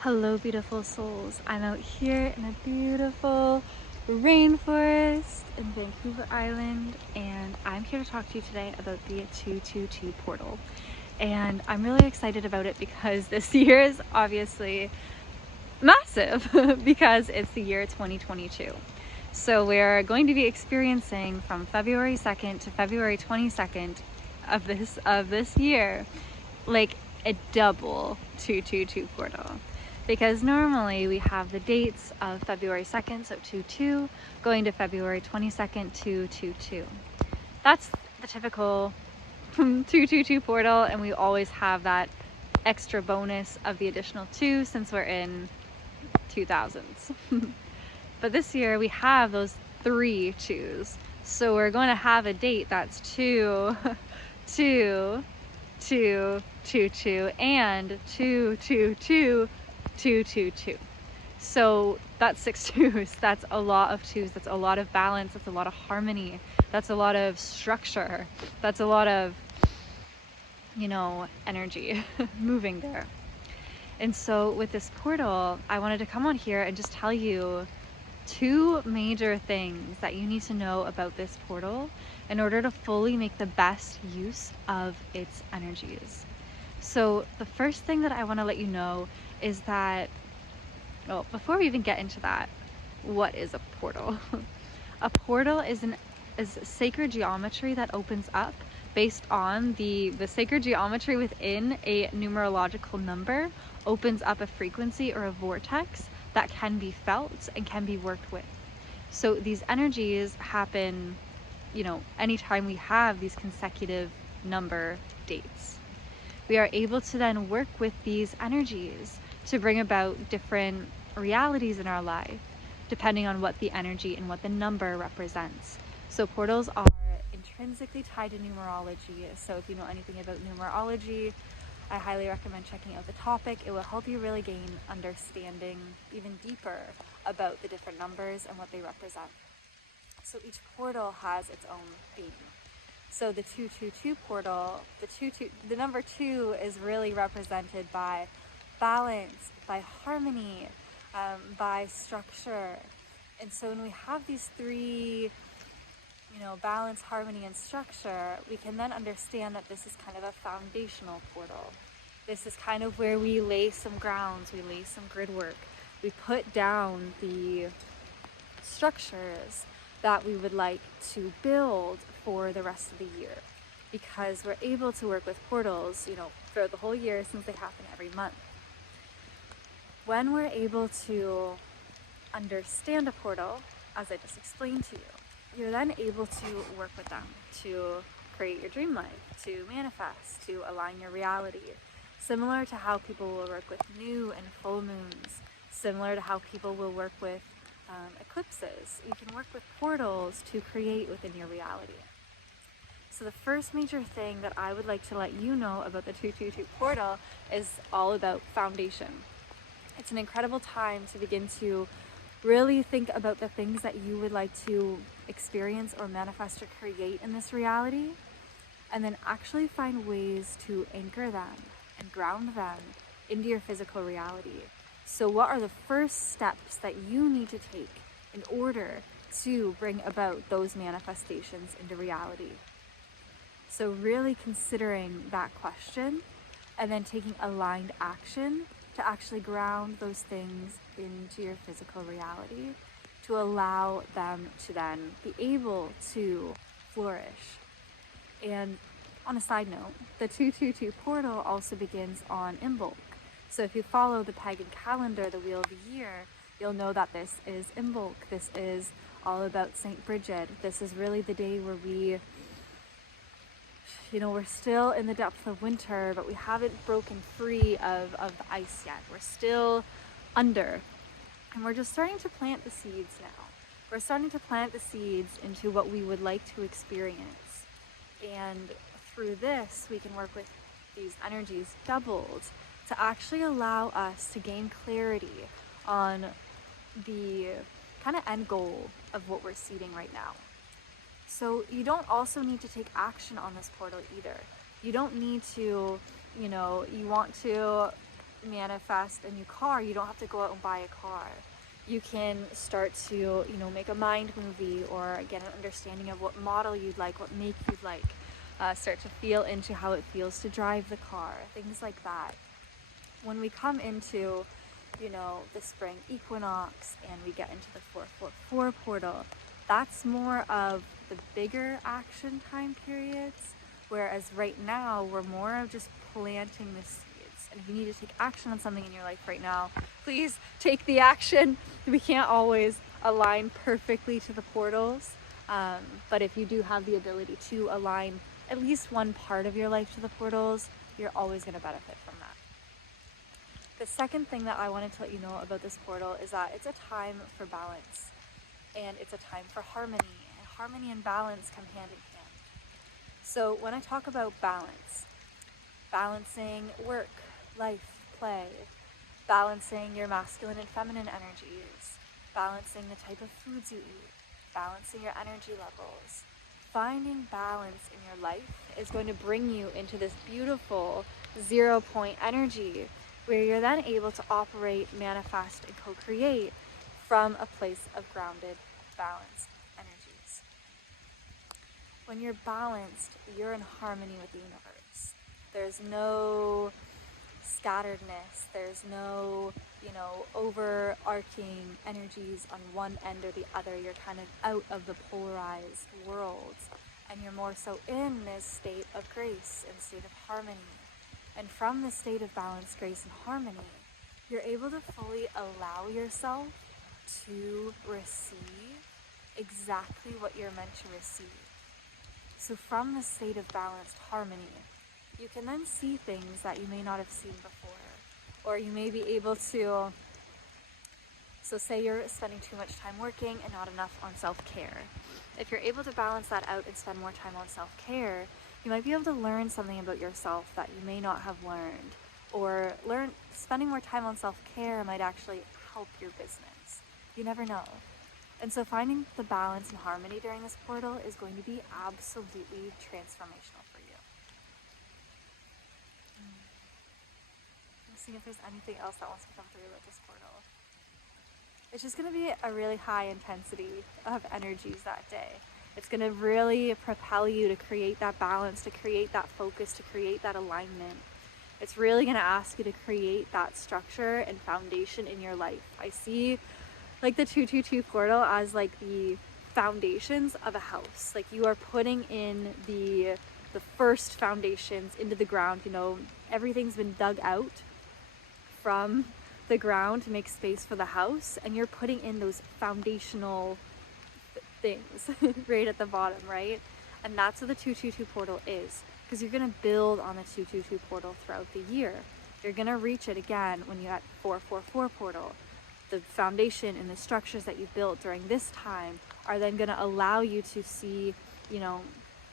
Hello, beautiful souls. I'm out here in a beautiful rainforest in Vancouver Island, and I'm here to talk to you today about the 222 portal. And I'm really excited about it because this year is obviously massive because it's the year 2022. So we're going to be experiencing from February 2nd to February 22nd of this year, like a double 222 portal, because normally we have the dates of February 2nd, so 22, going to February 22nd, 222. That's the typical 222 portal, and we always have that extra bonus of the additional 2 since we're in 2000s. But this year we have those 3 2s, so we're going to have a date that's 2 2 2 2 2 and 2 2 2 2 2 2. So that's 6 2s. That's a lot of 2s. That's a lot of balance. That's a lot of harmony. That's a lot of structure. That's a lot of, energy moving there. And so with this portal, I wanted to come on here and just tell you 2 major things that you need to know about this portal in order to fully make the best use of its energies. So the first thing that I want to let you know is that, well, before we even get into that, what is a portal? A portal is sacred geometry that opens up based on the sacred geometry within a numerological number opens up a frequency or a vortex that can be felt and can be worked with. So these energies happen, anytime we have these consecutive number dates. We are able to then work with these energies to bring about different realities in our life, depending on what the energy and what the number represents. So portals are intrinsically tied to numerology. So if you know anything about numerology, I highly recommend checking out the topic. It will help you really gain understanding even deeper about the different numbers and what they represent. So each portal has its own theme. So the 222 portal, the number 2 is really represented by balance, by harmony, by structure. And so when we have these 3, balance, harmony, and structure, we can then understand that this is kind of a foundational portal. This is kind of where we lay some grounds, we lay some grid work. We put down the structures that we would like to build for the rest of the year, because we're able to work with portals, for the whole year since they happen every month. When we're able to understand a portal, as I just explained to you, you're then able to work with them to create your dream life, to manifest, to align your reality. Similar to how people will work with new and full moons, similar to how people will work with eclipses, you can work with portals to create within your reality. So the first major thing that I would like to let you know about the 222 portal is all about foundation. It's an incredible time to begin to really think about the things that you would like to experience or manifest or create in this reality, and then actually find ways to anchor them and ground them into your physical reality. So what are the first steps that you need to take in order to bring about those manifestations into reality? So really considering that question and then taking aligned action to actually ground those things into your physical reality to allow them to then be able to flourish. And on a side note, the 222 portal also begins on Imbolc. So if you follow the pagan calendar, the Wheel of the Year, you'll know that this is Imbolc. This is all about St. Bridget. This is really the day where we're still in the depth of winter, but we haven't broken free of the ice yet. We're still under, and we're just starting to plant the seeds now. We're starting to plant the seeds into what we would like to experience. And through this, we can work with these energies doubled to actually allow us to gain clarity on the kind of end goal of what we're seeding right now. So you don't also need to take action on this portal either. You don't need to, you want to manifest a new car, you don't have to go out and buy a car. You can start to, you know, make a mind movie or get an understanding of what model you'd like, what make you'd like. Start to feel into how it feels to drive the car, things like that. When we come into, you know, the spring equinox and we get into the 444 portal, that's more of the bigger action time periods, whereas right now we're more of just planting the seeds. And if you need to take action on something in your life right now, please take the action. We can't always align perfectly to the portals, but if you do have the ability to align at least one part of your life to the portals, you're always going to benefit from that. The second thing that I wanted to let you know about this portal is that it's a time for balance, and it's a time for harmony. And harmony and balance come hand in hand. So when I talk about balance, balancing work, life, play, balancing your masculine and feminine energies, balancing the type of foods you eat, balancing your energy levels, finding balance in your life is going to bring you into this beautiful 0 point energy where you're then able to operate, manifest, and co-create from a place of grounded, balanced energies. When you're balanced, you're in harmony with the universe. There's no scatteredness, there's no, you know, overarching energies on one end or the other. You're kind of out of the polarized worlds, and you're more so in this state of grace and state of harmony. And from the state of balance, grace, and harmony, you're able to fully allow yourself to receive exactly what you're meant to receive. So from the state of balanced harmony, you can then see things that you may not have seen before, or you may be able to, so say you're spending too much time working and not enough on self-care. If you're able to balance that out and spend more time on self-care, you might be able to learn something about yourself that you may not have learned, or spending more time on self-care might actually help your business. You never know. And so finding the balance and harmony during this portal is going to be absolutely transformational for you. Seeing if there's anything else that wants to come through about this portal. It's just going to be a really high intensity of energies that day. It's going to really propel you to create that balance, to create that focus, to create that alignment. It's really going to ask you to create that structure and foundation in your life. I see like the 222 portal as like the foundations of a house. Like you are putting in the first foundations into the ground. You know, everything's been dug out from the ground to make space for the house, and you're putting in those foundational things right at the bottom, right? And that's what the 222 portal is, because you're going to build on the 222 portal throughout the year. You're going to reach it again when you're at 444 portal. The foundation and the structures that you built during this time are then going to allow you to see, you know,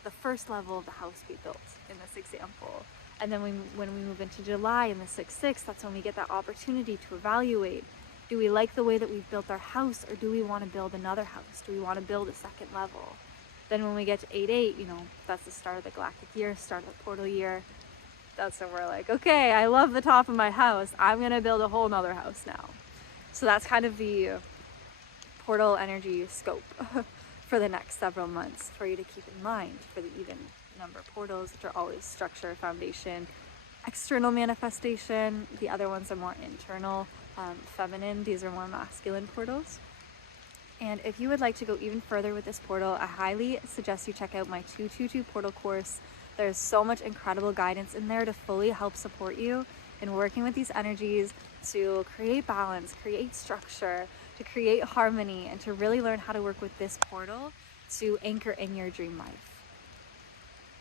the first level of the house be built in this example. And then when we move into July and the 6/6, that's when we get that opportunity to evaluate. Do we like the way that we've built our house, or do we want to build another house? Do we want to build a second level? Then when we get to 8/8, you know, that's the start of the galactic year, start of the portal year. That's when we're like, okay, I love the top of my house. I'm going to build a whole nother house now. So that's kind of the portal energy scope for the next several months for you to keep in mind for the even number portals, which are always structure, foundation, external manifestation. The other ones are more internal, feminine. These are more masculine portals. And if you would like to go even further with this portal, I highly suggest you check out my 222 portal course. There's so much incredible guidance in there to fully help support you in working with these energies to create balance, create structure, to create harmony, and to really learn how to work with this portal to anchor in your dream life.